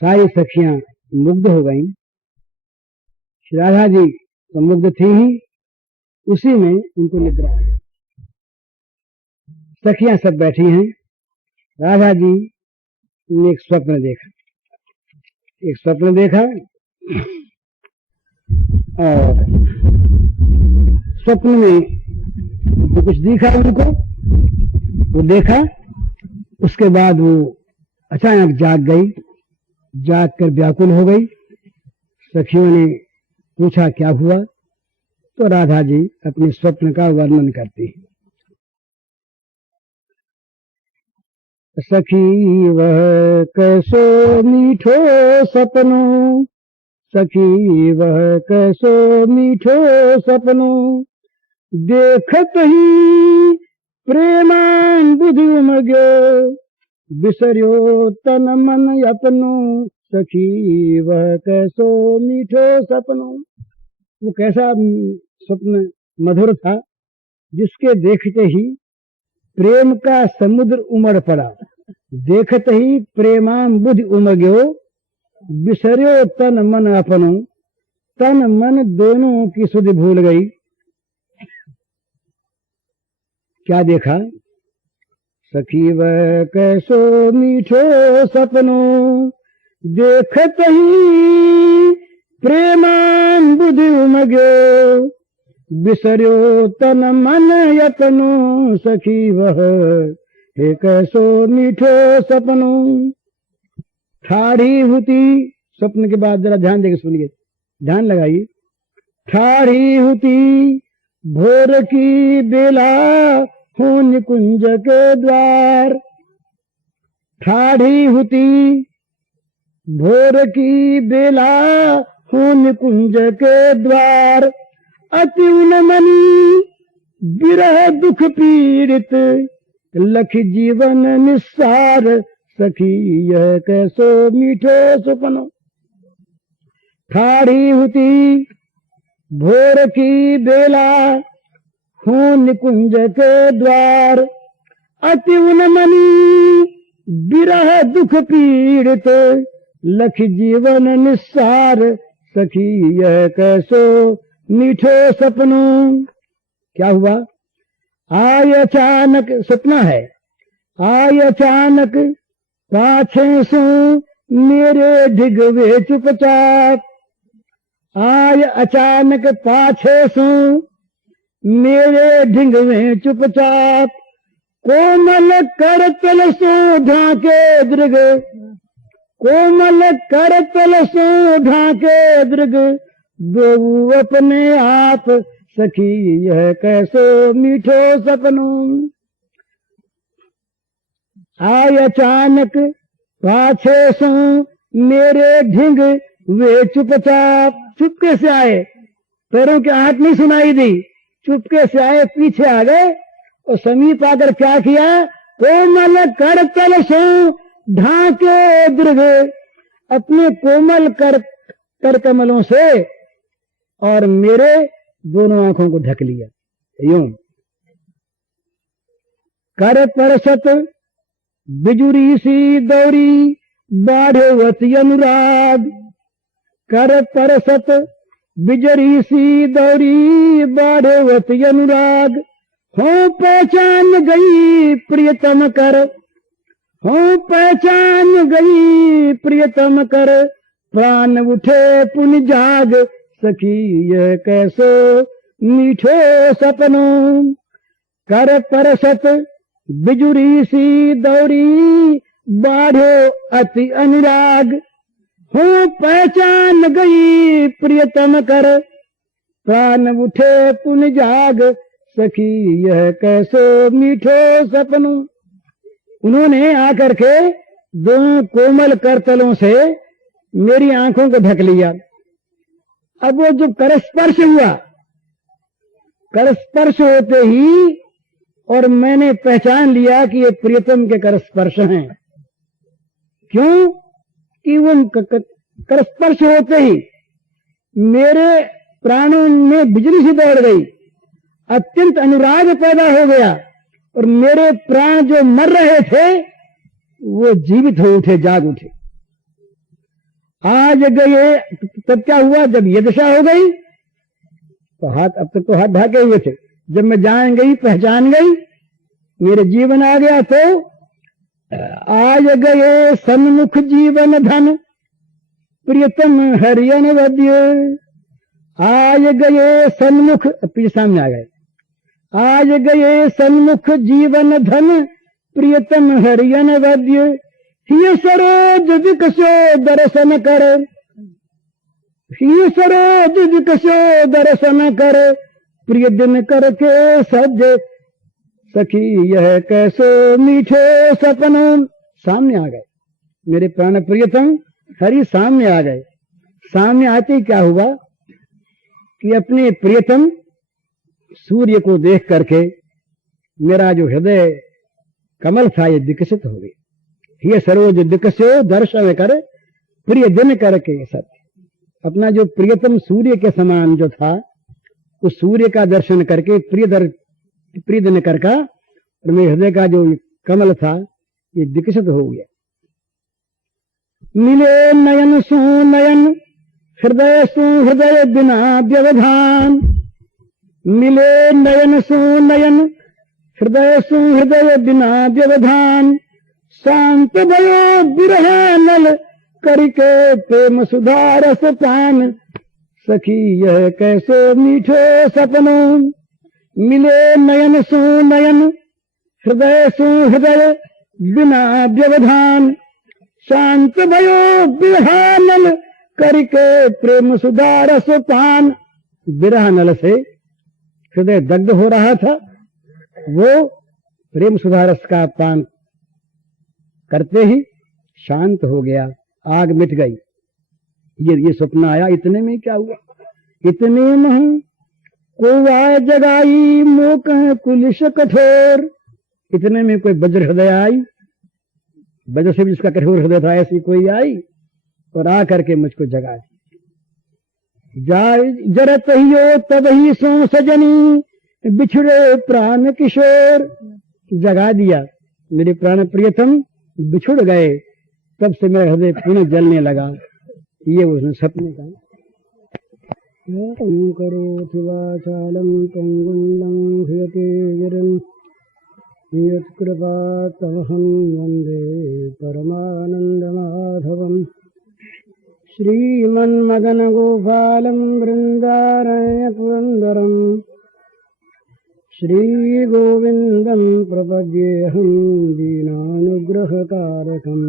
सारी सखियां मुग्ध हो गईं। राधा जी तो मुग्ध थी ही, उसी में उनको निद्रा आई। सखियां सब बैठी हैं। राधा जी ने एक स्वप्न देखा, और स्वप्न में जो कुछ दिखा उनको वो देखा। उसके बाद वो अचानक जाग गई, जाग कर व्याकुल हो गई। सखियों ने पूछा क्या हुआ, तो राधा जी अपने स्वप्न का वर्णन करती है। सखी वह कैसो मीठो सपनो, सखी वह कैसो मीठो सपनो, देखत ही प्रेमान बुधि उमग्यो, बिसर्यो तन मन अपनो, सखी वह कैसो मीठो सपनो। वो कैसा स्वप्न मधुर था, जिसके देखते ही प्रेम का समुद्र उमड़ पड़ा। देखत ही प्रेमाम बुद्धि उमग्यो, बिसर्यो तन मन अपनो, तन मन दोनों की सुध भूल गई। क्या देखा? सखी वह कैसो मीठो सपनो, देखत ही प्रेमान बुद्धि उमग्यो, बिसर्यो तन मन यतनो, सखी वह हे कैसो मीठो सपनो। ठाढ़ी हुती, स्वप्न के बाद जरा ध्यान देकर सुनिए, ध्यान लगाइए। ठाढ़ी हुती भोर की बेला हो निकुंज के द्वार, ठाढ़ी हुती भोर की बेला हो निकुंज के द्वार, अति उन्मनी विरह दुख पीड़ित, लख जीवन निस्सार, सखी यह कैसो मीठो सपनो। ठाढ़ी हुती भोर की बेला हो निकुंज के द्वार, अति उन्मनी विरह दुख पीड़ित, लख जीवन निस्सार, सखी यह कैसो मीठो सपनो। क्या हुआ? आय अचानक, सपना है, आय अचानक पाछे सो मेरे ढिगवे चुपचाप, आय अचानक पाछे सो मेरे ढिंगवे चुपचाप, कोमल करतल सो ढाके दृग, कोमल करतल सो ढाके दृग, दो अपने आप, सखी यह कैसो मीठो सपनो। आय अचानक पाछे सो मेरे ढिंग वे चुपचाप, चुपके से आए, पैरों की आहट नहीं सुनाई दी, चुपके से आए, पीछे आ गए और समीप आकर क्या किया? कोमल करतल सो ढाके दृग, अपने कोमल कर कमलों से और मेरे दोनों आंखों को ढक लिया। यूं कर परसत बिजुरी सी दौरी, बाढ़वती अनुराग, कर परसत बिजरी सी दौरी, बाढ़वती अनुराग, हो पहचान गई प्रियतम कर, हो पहचान गई प्रियतम कर, प्राण उठे पुन जाग, सखी यह कैसो मीठो सपनो। कर परसत बिजुरी सी दौरी, बाढ़ो अति अनुराग, हो पहचान गई प्रियतम कर, प्राण उठे पुन जाग, सखी यह कैसो मीठो सपनो। उन्होंने आकर के दोनों कोमल करतलों से मेरी आंखों को ढक लिया। अब वो जो करस्पर्श हुआ, करस्पर्श होते ही और मैंने पहचान लिया कि ये प्रियतम के करस्पर्श हैं। क्यों? कि वो करस्पर्श होते ही मेरे प्राणों में बिजली सी दौड़ गई, अत्यंत अनुराग पैदा हो गया और मेरे प्राण जो मर रहे थे वो जीवित हो उठे, जाग उठे। आज गए, तब क्या हुआ, जब ये दशा हो गई तो हाथ, अब तक तो हाथ ढाके हुए थे, जब मैं जान गई, पहचान गई, मेरे जीवन आ गया, तो आज गए सन्मुख जीवन धन प्रियतम हरियन वद्य। आज गए सन्मुख, पीछे सामने आ गए, आज गए सन्मुख जीवन धन प्रियतम हरियन वद्य। ही सरोज विकसो दर्शन कर, ही सरोज विकसो दर्शन कर, प्रिय दिन करके सज सखी यह कैसे मीठे सपनों। सामने आ गए मेरे प्राण प्रियतम हरि, सामने आ गए। सामने आते ही क्या हुआ कि अपने प्रियतम सूर्य को देख करके मेरा जो हृदय कमल था ये विकसित हो गई। ये सरोज विकसो दर्शन कर प्रिय दिन करके सत्य, अपना जो प्रियतम सूर्य के समान जो था, उस सूर्य का दर्शन करके प्रिय दिन कर का, और मेरे हृदय का जो कमल था ये विकसित हो गया। मिले नयन सु नयन हृदय सु हृदय बिना व्यवधान, मिले नयन सु नयन हृदय सु हृदय बिना व्यवधान। शांत भयो बिरह नल करके प्रेम सुधा रस पान, सखी यह कैसे मीठे सपनों। मिले नयन सु नयन हृदय सु हृदय बिना व्यवधान। शांत भयो बिरह नल करके प्रेम सुधा रस पान। बिरह नल से हृदय दग्ध हो रहा था, वो प्रेम सुधा रस का पान करते ही शांत हो गया, आग मिट गई। ये स्वप्न आया। इतने में क्या हुआ, इतने में कोई जगाई मोक कुलिश कठोर। इतने में कोई वज्र हृदय आई, वज्र से भी जिसका कठोर हृदय था ऐसी कोई आई और आ करके मुझको जगा दी। जरत ही हो तब ही सो सजनी बिछड़े प्राण किशोर। जगा दिया, मेरे प्राण प्रियतम बिछुड़ गए, तब से मेरा हृदय पुनः जलने लगा। ये उसने सपने का। करोति वाचालं पंगुं ह्यते गिरिं यत्कृपातमहं वन्दे परमानन्दमाधवम्। श्रीमन्मदनगोपालं वृन्दारण्यपुरन्दरम् श्रीगोविन्दं प्रपद्येऽहं दीनानुग्रहकारकम्।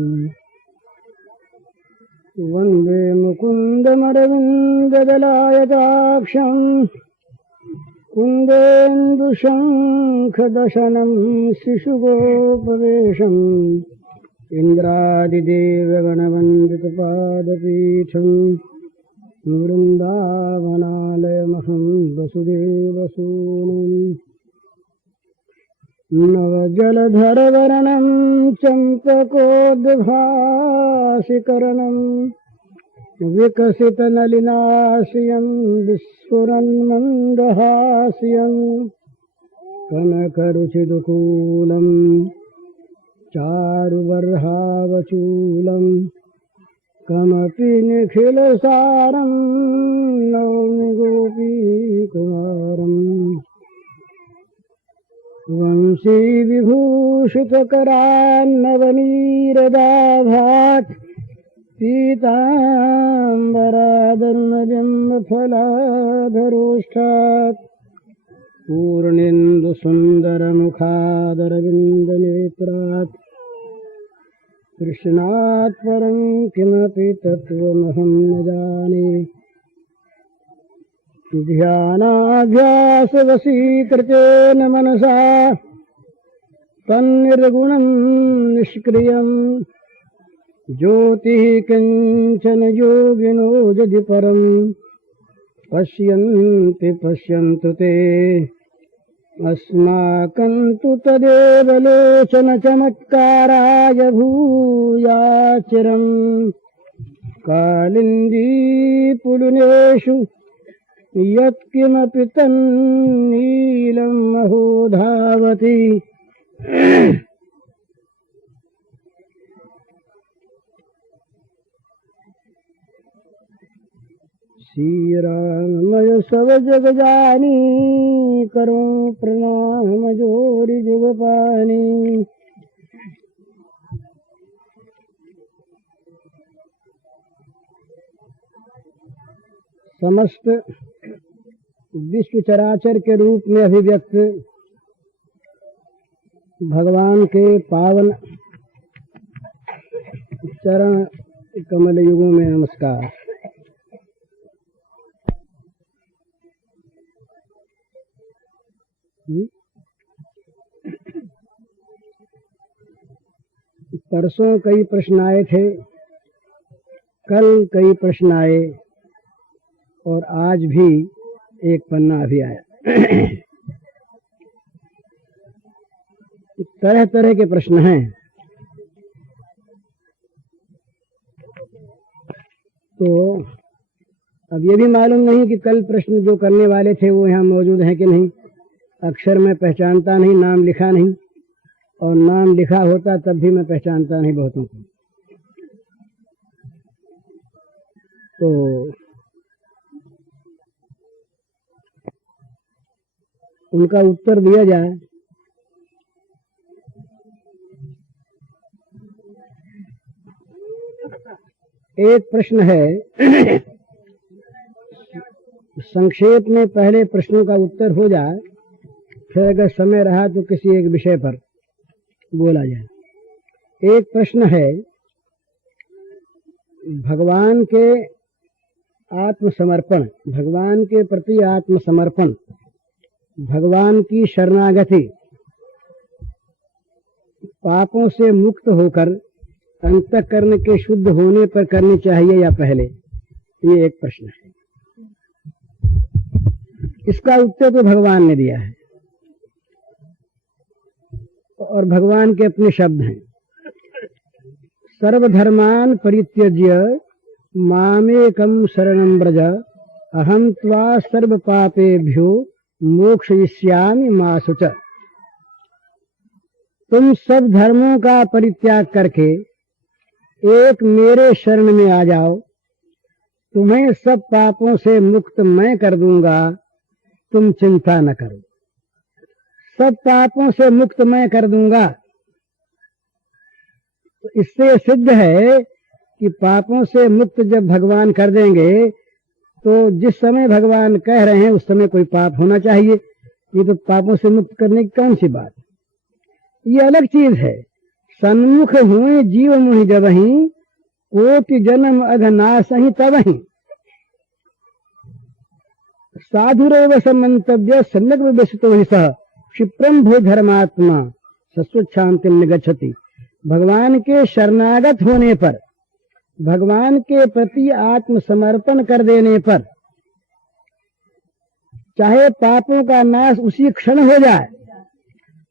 वन्दे मुकुन्दमरविन्ददलायताक्षम् कुन्देन्दुशङ्खदशनं शिशुगोपवेशम्। इन्द्रादिदेवगणवन्दितपादपीठम् वृन्दावनालयमहं वसुदेवसूनुम्। नवजलधरवर्णं चम्पकोद्भासिकरणं विकसितनलिनाश्रियं विस्फुरन्मन्दहास्यं। कनकरुचिदुकूलं चारुबर्हावचूलं कमपि निखिलसारं नौमि गोपीकुमारम्। वंशी विभूषितकरान्नवनीरदाभात् पीताम्बरादरुणबिम्बफलाधरोष्ठात्। पूर्णेन्दुसुन्दरमुखादरविन्दनेत्रात् कृष्णात् परं किमपि तत्त्वमहं न जाने। ध्यानाभ्यासवशीकृतेन मनसा तन्निर्गुणं निष्क्रियं। ज्योतिः किञ्चन योगिनो यदि परं पश्यन्ति पश्यन्तु ते। अस्माकं तु तदेव लोचनचमत्काराय भूयाचिरम्। कालिन्दीपुलिनेषु यत्किमपि तन्नीलं महो धावति। श्री राम सब जग जानी, करो प्रणाम जोरी जुग पानी। समस्त विश्व चराचर के रूप में अभिव्यक्त भगवान के पावन चरण कमल युगों में नमस्कार। परसों कई प्रश्न आए थे, कल कई प्रश्न आए और आज भी एक पन्ना अभी आया। तरह तरह के प्रश्न हैं। तो अब ये भी मालूम नहीं कि कल प्रश्न जो करने वाले थे वो यहाँ मौजूद हैं कि नहीं। अक्षर मैं पहचानता नहीं, नाम लिखा नहीं, और नाम लिखा होता तब भी मैं पहचानता नहीं बहुतों को। तो उनका उत्तर दिया जाए। एक प्रश्न है, संक्षेप में पहले प्रश्नों का उत्तर हो जाए, फिर अगर समय रहा तो किसी एक विषय पर बोला जाए। एक प्रश्न है, भगवान के आत्मसमर्पण, भगवान के प्रति आत्मसमर्पण, भगवान की शरणागति, पापों से मुक्त होकर अंतःकरण के शुद्ध होने पर करनी चाहिए या पहले? ये एक प्रश्न है। इसका उत्तर तो भगवान ने दिया है और भगवान के अपने शब्द हैं। सर्वधर्मान परित्यज्य मामेकं शरणं व्रज, अहं त्वा सर्व पापेभ्यो मोक्षयिष्यामि मा शुच। तुम सब धर्मों का परित्याग करके एक मेरे शरण में आ जाओ, तुम्हें सब पापों से मुक्त मैं कर दूंगा, तुम चिंता न करो। सब पापों से मुक्त मैं कर दूंगा। तो इससे सिद्ध है कि पापों से मुक्त जब भगवान कर देंगे तो जिस समय भगवान कह रहे हैं उस समय कोई पाप होना चाहिए। ये तो पापों से मुक्त करने की कौन सी बात, ये अलग चीज है। सन्मुख हुए जीव मुहि जबहि, कोटि जन्म अघनाशहि तबहि। साधुरेव समन्तव्य सम्यक विवेशितो हि सः, क्षिप्रं भो धर्मात्मा सस्वच्छान्तिं निगच्छति। भगवान के शरणागत होने पर, भगवान के प्रति आत्मसमर्पण कर देने पर, चाहे पापों का नाश उसी क्षण हो जाए,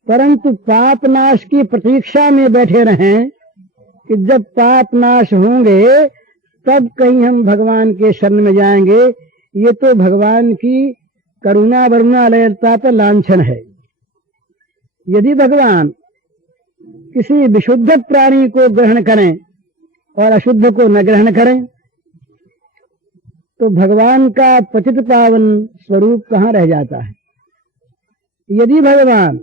परंतु पाप नाश की प्रतीक्षा में बैठे रहें कि जब पाप नाश होंगे तब कहीं हम भगवान के शरण में जाएंगे। ये तो भगवान की करुणा वरुणा लयता पर लांछन है। यदि भगवान किसी विशुद्ध प्राणी को ग्रहण करें और अशुद्ध को न ग्रहण करें तो भगवान का पतित पावन स्वरूप कहाँ रह जाता है। यदि भगवान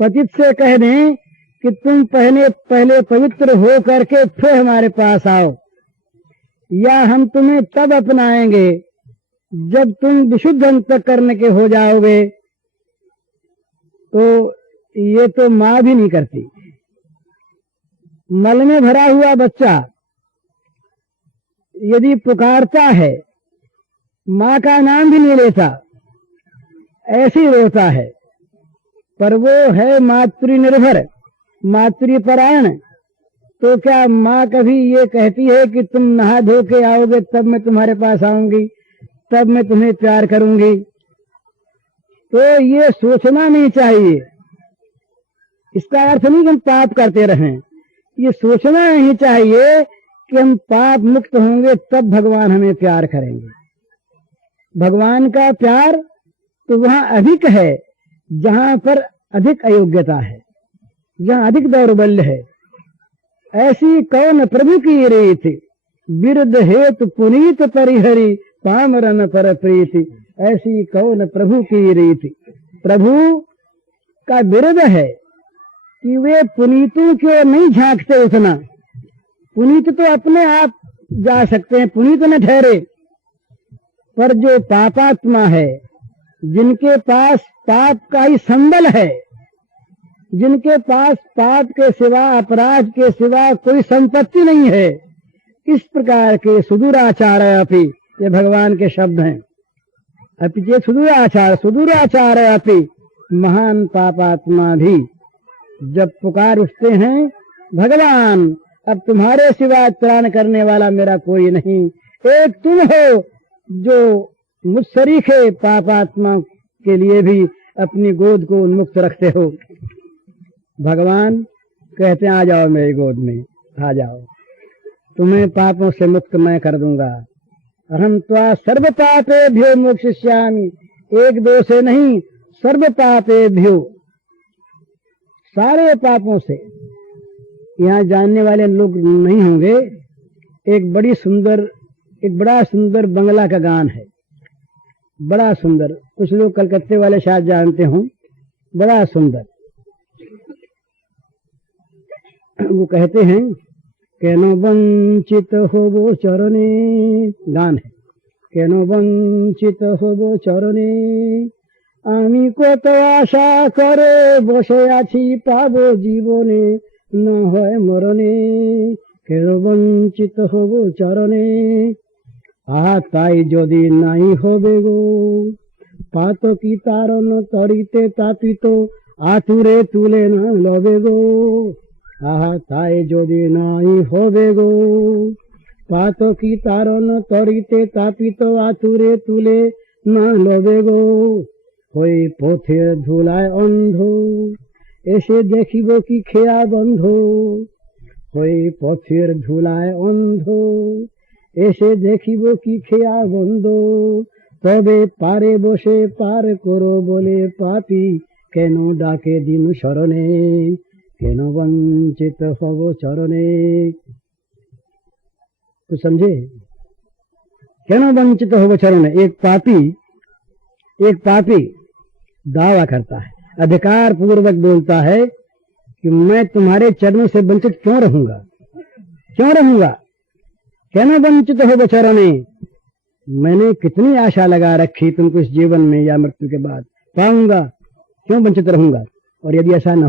पतित से कह दें कि तुम पहले पवित्र हो करके फिर हमारे पास आओ, या हम तुम्हें तब अपनाएंगे जब तुम विशुद्ध अंतःकरण के हो जाओगे, तो ये तो माँ भी नहीं करती। मल में भरा हुआ बच्चा यदि पुकारता है, माँ का नाम भी नहीं लेता, ऐसे ही रोता है। पर वो है मातृनिर्भर, मातृपरायण। तो क्या माँ कभी ये कहती है कि तुम नहा धो के आओगे तब मैं तुम्हारे पास आऊंगी, तब मैं तुम्हें प्यार करूंगी? तो ये सोचना नहीं चाहिए। इसका अर्थ नहीं कि हम पाप करते रहें, ये सोचना नहीं चाहिए कि हम पाप मुक्त होंगे तब भगवान हमें प्यार करेंगे। भगवान का प्यार तो वहां अधिक है जहां पर अधिक अयोग्यता है, जहां अधिक दौर्बल्य है। ऐसी कौन प्रभु की रीत, बिरद हेतु पुनीत परिहरी पामरन पर प्रीति, ऐसी कौन प्रभु की रीति। प्रभु का बिरद है कि वे पुनीतों की ओर नहीं झांकते उतना। पुनीत तो अपने आप जा सकते हैं, पुनीत न ठहरे, पर जो पापात्मा है, जिनके पास पाप का ही संबल है, जिनके पास पाप के सिवा, अपराध के सिवा कोई संपत्ति नहीं है, इस प्रकार के सुदूराचार अपि, ये भगवान के शब्द हैं, अपि ये सुदूराचार अपि, महान पापात्मा भी जब पुकार उठते हैं, भगवान अब तुम्हारे सिवा त्राण करने वाला मेरा कोई नहीं, एक तुम हो जो मुझ सरीखे पापात्मा के लिए भी अपनी गोद को उन्मुक्त रखते हो। भगवान कहते हैं आ जाओ मेरी गोद में, आ जाओ, तुम्हें पापों से मुक्त मैं कर दूंगा। अहं त्वा सर्व पापेभ्यो मोक्षयिष्यामि, एक दो से नहीं, सर्व पापेभ्यो, सारे पापों से। यहाँ जानने वाले लोग नहीं होंगे, एक बड़ा सुंदर बंगला का गान है, बड़ा सुंदर, कुछ लोग कलकत्ते वाले शायद जानते हों, बड़ा सुंदर। वो कहते हैं केनो वंचित होबो चरणे, गान है, केनो वंचित होबो चरणे, आमी कत आशा करे बसे आछि पाबो जीवने, न হয় মরণে, কেন বঞ্চিত হব চরণে, আহা তাই যদি নাই হবে গো, পাতকি তারণ তরিতে তাপিত, আতুরে তুলে না লবে গো, আহা তাই যদি নাই হবে গো, পাতকি তারণ তরিতে তাপিত, আতুরে তুলে না লবে গো, ওই পথের ধুলায় অন্ধ, এসে দেখিব কি খেয়া বন্ধ, ওই পথের ধুলায় অন্ধ, এসে দেখিব কি খেয়া বন্ধ, তবে পারে বসে পার করো বলে পাপী, কেন ডাকে দিন শরণে, কেন বঞ্চিত হব চরণে। तो समझे, কেন বঞ্চিত হব চরণে। एक पापी दावा करता है, अधिकार पूर्वक बोलता है कि मैं तुम्हारे चरणों से वंचित क्यों रहूंगा, क्यों वंचित हो चरणे, मैंने कितनी आशा लगा रखी तुमको इस जीवन में या मृत्यु के बाद पाऊंगा, क्यों वंचित रहूंगा। और यदि ऐसा न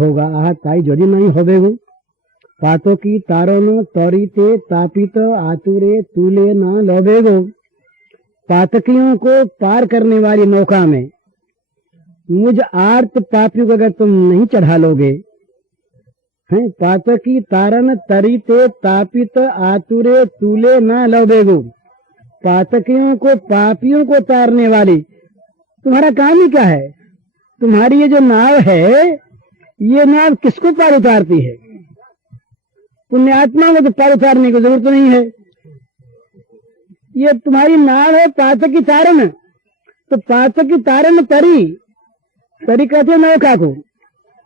होगा, आह ताई यदि नहीं होबेगो, पातो की तारोनो तौरीते तापित आतुरे तूले ना लोबेगो, पातकियों को पार करने वाली नौका में मुझ आर्त पापियों को अगर तुम नहीं चढ़ा लोगे, हैं, पातकी तारन तरीते तापित आतुरे तूले ना लोबेगो, पातकियों को, पापियों को तारने वाली तुम्हारा काम ही क्या है। तुम्हारी ये जो नाव है, ये नाव किसको पार उतारती है। पुण्यात्मा को तो पार उतारने की जरूरत नहीं है। ये तुम्हारी नाव है पातकी तारन, तो पातकी तारन तरी कहते नौका को,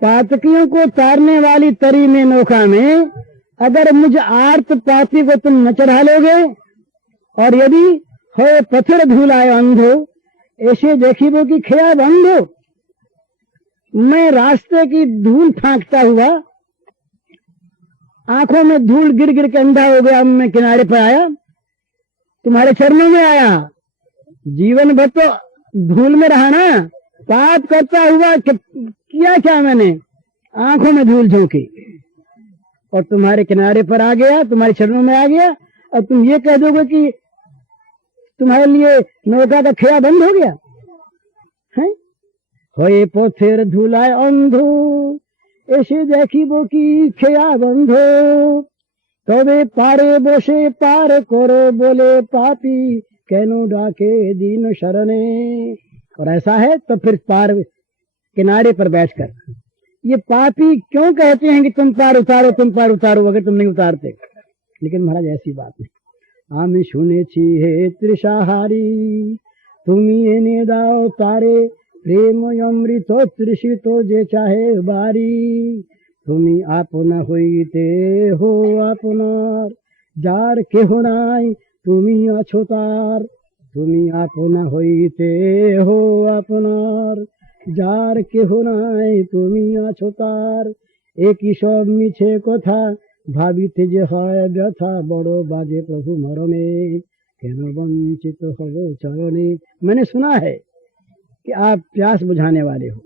पातकियों को तारने वाली तरी में, नौका में अगर मुझ आर्त पापी को तुम न चढ़ा लोगे, और यदि हो पत्थर धूलाए अंधो, ऐसे देखिबो कि खेया बंधो, मैं रास्ते की धूल फांकता हुआ, आंखों में धूल गिर गिर के अंधा हो गया, मैं किनारे पर आया, तुम्हारे चरणों में आया, जीवन भर तो धूल में रहा ना, पाप करता हुआ किया क्या मैंने, आंखों में धूल झोंकी, और तुम्हारे किनारे पर आ गया, तुम्हारे चरणों में आ गया, और तुम ये कह दोगे कि तुम्हारे लिए नौका का खेया बंद हो गया है। होए पथेर धुलाय अंधो, এসে দেখিব কি খেয়া বন্ধ, তবে পারে বসে পার করো বলে পাপी, কেন डाके दीन शरणे। और ऐसा है तो फिर पार किनारे पर बैठकर ये पापी क्यों कहते हैं कि तुम पार उतारो, अगर तुम नहीं उतारते। लेकिन महाराज ऐसी बात नहीं। आमी শুনেছি হে তৃষাহারি, তুমি এনে দাও তারে, প্রেম অমৃত তৃষিত যে চাহে বাড়ি, तुमी आपना होइते हो आपनार, जार के हो नाई तुमी आछो तार। तुमी आपना होइते हो आपनार, जार के हो नाई तुमी आछो तार। একই সব মিছে কথা ভাবিতে যে হয় ব্যথা, বড় বাজে প্রভু মরণে কেন বঞ্চিत হব চরণে। मैंने सुना है कि आप प्यास बुझाने वाले हो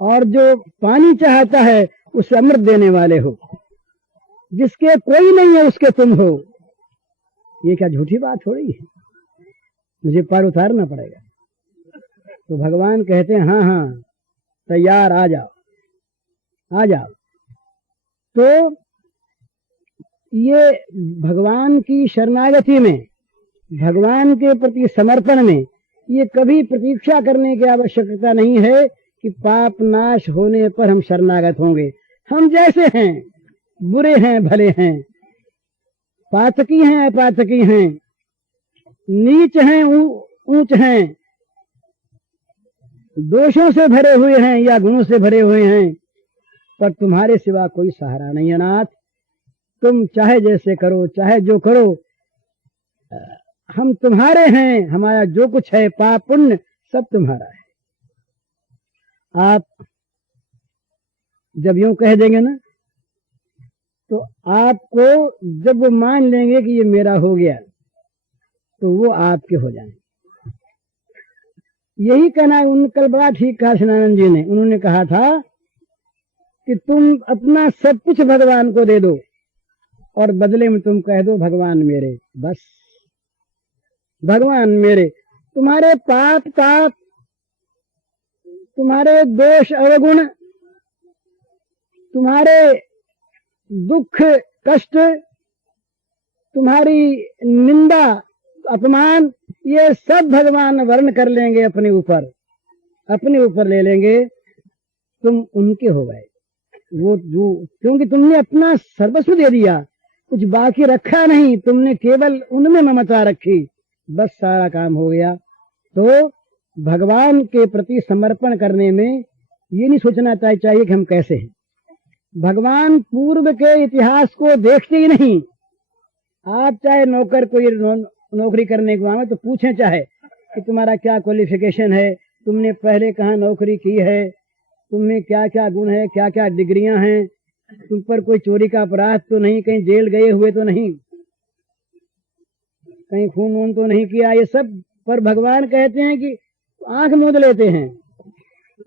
और जो पानी चाहता है उसे अमृत देने वाले हो, जिसके कोई नहीं है उसके तुम हो। ये क्या झूठी बात हो रही है? मुझे पार उतारना पड़ेगा। तो भगवान कहते हैं हाँ हाँ तैयार, आ जाओ आ जाओ। तो ये भगवान की शरणागति में, भगवान के प्रति समर्पण में ये कभी प्रतीक्षा करने की आवश्यकता नहीं है कि पाप नाश होने पर हम शरणागत होंगे। हम जैसे हैं, बुरे हैं भले हैं, पातकी हैं अपातकी हैं, नीच हैं ऊंच हैं, दोषों से भरे हुए हैं या गुणों से भरे हुए हैं, पर तुम्हारे सिवा कोई सहारा नहीं है नाथ। तुम चाहे जैसे करो, चाहे जो करो, हम तुम्हारे हैं। हमारा जो कुछ है पाप पुण्य सब तुम्हारा है। आप जब यूं कह देंगे ना, तो आपको जब वो मान लेंगे कि ये मेरा हो गया, तो वो आपके हो जाएंगे। यही कहना है। उन कल बड़ा ठीक कहा सनानंद जी ने। उन्होंने कहा था कि तुम अपना सब कुछ भगवान को दे दो और बदले में तुम कह दो भगवान मेरे, बस भगवान मेरे। तुम्हारे पाप ताप, तुम्हारे दोष अवगुण, तुम्हारे दुख कष्ट, तुम्हारी निंदा अपमान, ये सब भगवान वर्ण कर लेंगे अपने ऊपर ले लेंगे। तुम उनके हो गए। वो जो, क्योंकि तुमने अपना सर्वस्व दे दिया, कुछ बाकी रखा नहीं, तुमने केवल उनमें ममता रखी, बस सारा काम हो गया। तो भगवान के प्रति समर्पण करने में ये नहीं सोचना चाहिए कि हम कैसे हैं। भगवान पूर्व के इतिहास को देखते ही नहीं। आप चाहे नौकर कोई नौकरी करने को आए तो पूछें चाहे कि तुम्हारा क्या क्वालिफिकेशन है, तुमने पहले कहाँ नौकरी की है, तुम्हें क्या क्या गुण है, क्या क्या डिग्रियां हैं, तुम पर कोई चोरी का अपराध तो नहीं, कहीं जेल गए हुए तो नहीं, कहीं खून वून तो नहीं किया, ये सब पर भगवान कहते हैं कि आंख मूंद लेते हैं।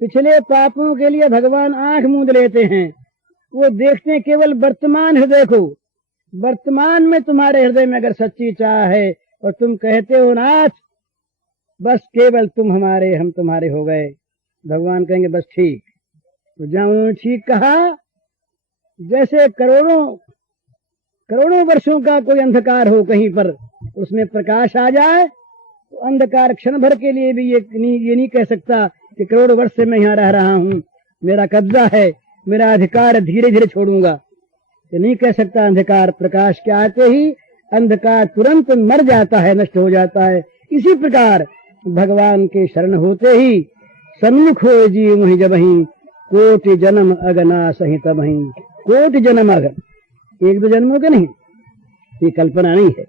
पिछले पापों के लिए भगवान आंख मूंद लेते हैं। वो देखते हैं केवल वर्तमान हृदय को। वर्तमान में तुम्हारे हृदय में अगर सच्ची चाह है और तुम कहते हो नाथ बस केवल तुम हमारे, हम तुम्हारे हो गए, भगवान कहेंगे बस ठीक। तो जहां उन्होंने ठीक कहा, जैसे करोड़ों वर्षों का कोई अंधकार हो कहीं पर, उसमें प्रकाश आ जाए, तो अंधकार क्षण भर के लिए भी ये नहीं कह सकता कि करोड़ों वर्ष से मैं यहाँ रह रहा हूँ, मेरा कब्जा है, मेरा अधिकार धीरे धीरे छोड़ूंगा, ये नहीं कह सकता। अंधकार प्रकाश के आते ही अंधकार तुरंत मर जाता है, नष्ट हो जाता है। इसी प्रकार भगवान के शरण होते ही सन्मुख हो जीव मुहि जबहि, कोटि जन्म अगना सही तबहि। कोटि जन्म अगन, एक दो जन्मों के नहीं, ये कल्पना नहीं है,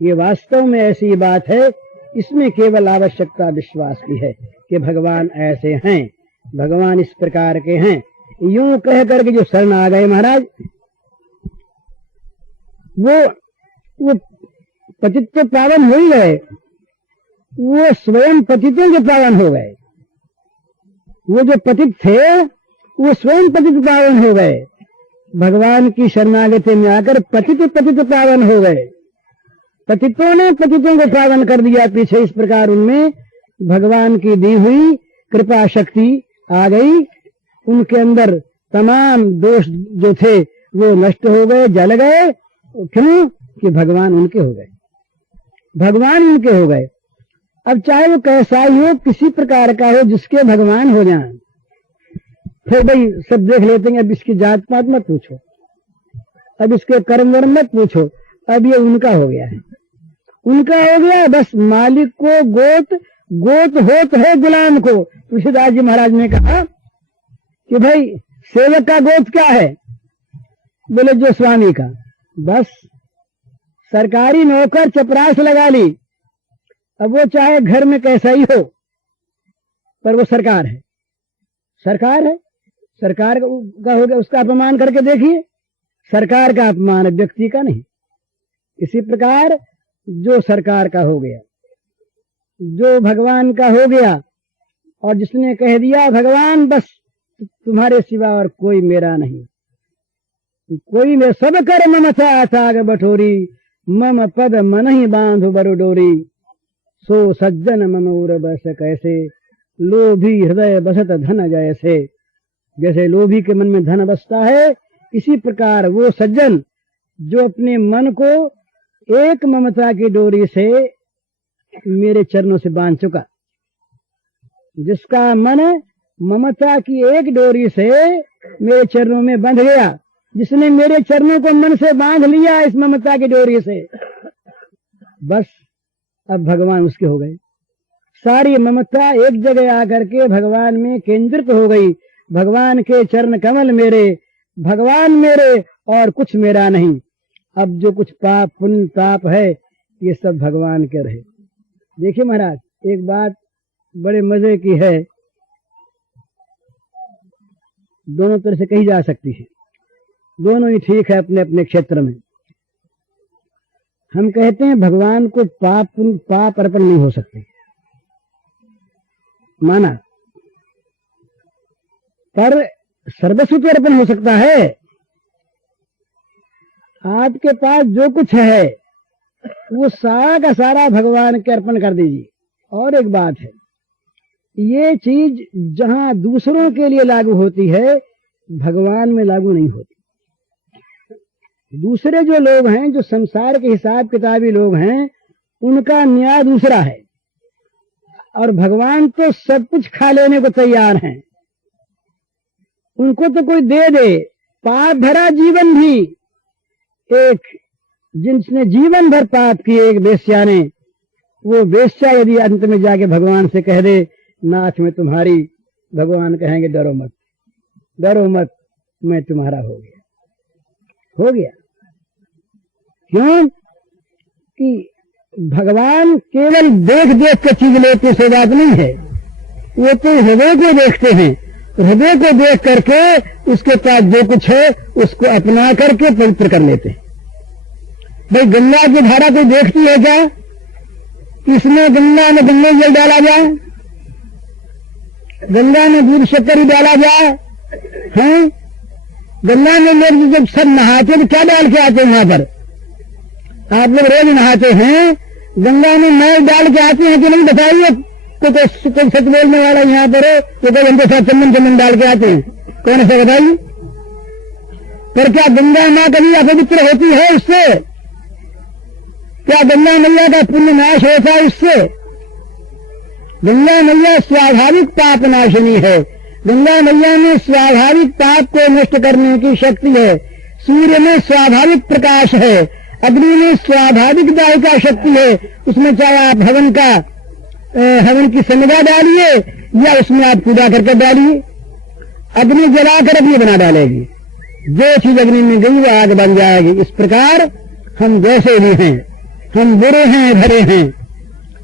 ये वास्तव में ऐसी बात है। इसमें केवल आवश्यकता विश्वास की है कि भगवान ऐसे हैं, भगवान इस प्रकार के हैं। यूं कह करके जो शरण आ गए महाराज, वो पतित तो पावन हो ही गए, वो स्वयं पतितों के पावन हो गए। वो जो पतित थे वो स्वयं पतित पावन हो गए। भगवान की शरणागति में आकर पतित पावन हो गए। पतितों ने पतितों को पावन कर दिया पीछे। इस प्रकार उनमें भगवान की दी हुई कृपा शक्ति आ गई। उनके अंदर तमाम दोष जो थे वो नष्ट हो गए, जल गए। क्यों? कि भगवान उनके हो गए, भगवान उनके हो गए। अब चाहे वो कैसा ही हो, किसी प्रकार का हो, जिसके भगवान हो जाए, फिर भाई सब देख लेते हैं। अब इसकी जात पात मत पूछो, अब इसके कर्म वर्म मत पूछो, अब ये उनका हो गया है, उनका हो गया। बस मालिक को गोत होत है गुलाम को। तुलसीदास जी महाराज ने कहा कि भाई सेवक का गोत्र क्या है? बोले जो स्वामी का। बस सरकारी नौकर चपरास लगा ली, अब वो चाहे घर में कैसा ही हो, पर वो सरकार है। सरकार है, सरकार का हो गया, उसका अपमान करके देखिए। सरकार का अपमान व्यक्ति का नहीं। इसी प्रकार जो सरकार का हो गया, जो भगवान का हो गया, और जिसने कह दिया भगवान बस तुम्हारे सिवा और कोई मेरा नहीं, कोई में सब कर ममता साग बठोरी, मम पद मन ही बांधो बरु डोरी, सो सज्जन मम उर बस कैसे, लोभी हृदय बसत धन जैसे। जैसे लोभी के मन में धन बसता है, इसी प्रकार वो सज्जन जो अपने मन को एक ममता की डोरी से मेरे चरणों से बांध चुका, जिसका मन ममता की एक डोरी से मेरे चरणों में बंध गया, जिसने मेरे चरणों को मन से बांध लिया इस ममता की डोरी से, बस अब भगवान उसके हो गए। सारी ममता एक जगह आकर के भगवान में केंद्रित हो गई। भगवान के चरण कमल मेरे, भगवान मेरे और कुछ मेरा नहीं। अब जो कुछ पाप पुण्य ताप है ये सब भगवान के रहे। देखिए महाराज, एक बात बड़े मजे की है, दोनों तरह से कही जा सकती है, दोनों ही ठीक है अपने अपने क्षेत्र में। हम कहते हैं भगवान को पाप अर्पण नहीं हो सकते, माना, पर सर्वस्व तो अर्पण हो सकता है। आपके पास जो कुछ है वो सारा का सारा भगवान के अर्पण कर दीजिए। और एक बात है, ये चीज जहां दूसरों के लिए लागू होती है भगवान में लागू नहीं होती। दूसरे जो लोग हैं, जो संसार के हिसाब किताबी लोग हैं, उनका न्याय दूसरा है, और भगवान तो सब कुछ खा लेने को तैयार हैं। उनको तो कोई दे दे। पाप भरा जीवन भी, एक जिसने जीवन भर पाप किए एक वेश्या ने, वो वेश्या यदि अंत में जाके भगवान से कह दे नाथ मैं तुम्हारी, भगवान कहेंगे डरो मत, डरो मत, मैं तुम्हारा हो गया, हो गया। क्यों कि भगवान केवल देख देख कर चीज लेते से बात नहीं है, वो तो हृदय को देखते हैं। हृदय को देख करके उसके पास जो कुछ है उसको अपना करके पवित्र कर लेते हैं। भाई गंगा की धारा कोई देखती है क्या? इसमें गंगा में गंगा जल डाला जाए, गंगा में दूध शक्कर डाला जाए, हैं? गंगा में लोग जब सब नहाते तो क्या डाल के आते हैं? वहां पर आप लोग रोज नहाते हैं, गंगा में मैल डाल के आते हैं कि नहीं? बताइए, कोई सच बोलने वाला यहाँ पर है तो कोई उनके साथ चंदन डाल के आते हैं, कौन ऐसा बताइए? पर क्या गंगा माँ कभी अपवित्र होती है उससे? क्या गंगा मैया का पुण्य नाश होता है उससे? गंगा मैया स्वाभाविक पाप नाशिनी है। गंगा मैया में स्वाभाविक पाप को नष्ट करने की शक्ति है। सूर्य में स्वाभाविक प्रकाश है, अग्नि में स्वाभाविक दायिका शक्ति है। उसमें चाहे आप हवन की संज्ञा डालिए या उसमें आप पूजा करके डालिए, अग्नि जलाकर अग्नि बना डालेगी। जो चीज अग्नि में गई वो आग बन जाएगी। इस प्रकार हम जैसे भी हैं, हम बुरे हैं भरे हैं,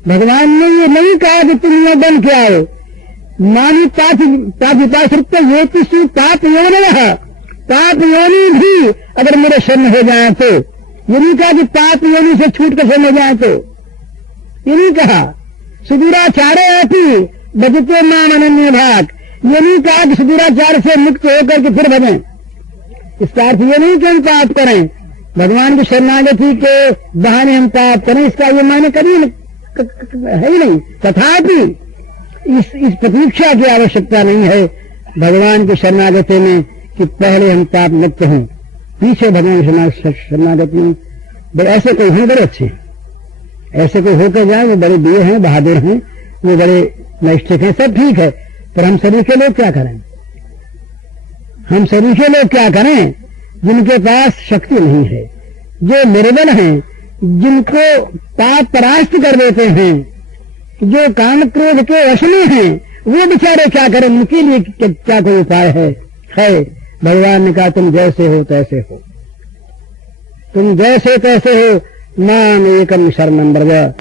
भगवान ने ये नहीं कहा कि तुम यह बन के आओ। मानी पापिता ये किसी पाप योनि रहा, पाप योनि भी अगर मेरे शरण हो जाए तो, ये नहीं कहा कि पाप योनि से छूट कर शरण हो जाए तो, ये नहीं कहा। सुदूराचारे आती भजते नाम अनन्य भाग, ये नहीं कहा कि सुदूराचार से मुक्त होकर के फिर भजें। इसका अर्थ ये नहीं कि हम पाप करें, भगवान की शरणागति के बहाने हम पाप करें, इसका ये माने कभी है ही नहीं। तथापि इस प्रतीक्षा की आवश्यकता नहीं है भगवान की शरणागति में कि पहले हम पाप मुक्त हों, पीछे भगवान शरणागति में। ऐसे कोई हैं बड़े अच्छे, ऐसे कोई होकर जाए वो बड़े दिए हैं, बहादुर हैं, वो बड़े नैष्ठिक हैं, सब ठीक है। पर हम सरीखे लोग क्या करें? हम सरीखे लोग क्या करें जिनके पास शक्ति नहीं है, जो निर्बल हैं, जिनको पाप परास्त कर देते हैं, जो काम क्रोध के वश में हैं, वो बेचारे क्या करें? उनके लिए क्या कोई उपाय है? है। भगवान ने कहा तुम जैसे हो तैसे हो, तुम जैसे तैसे हो, माम एकम शरणम व्रज।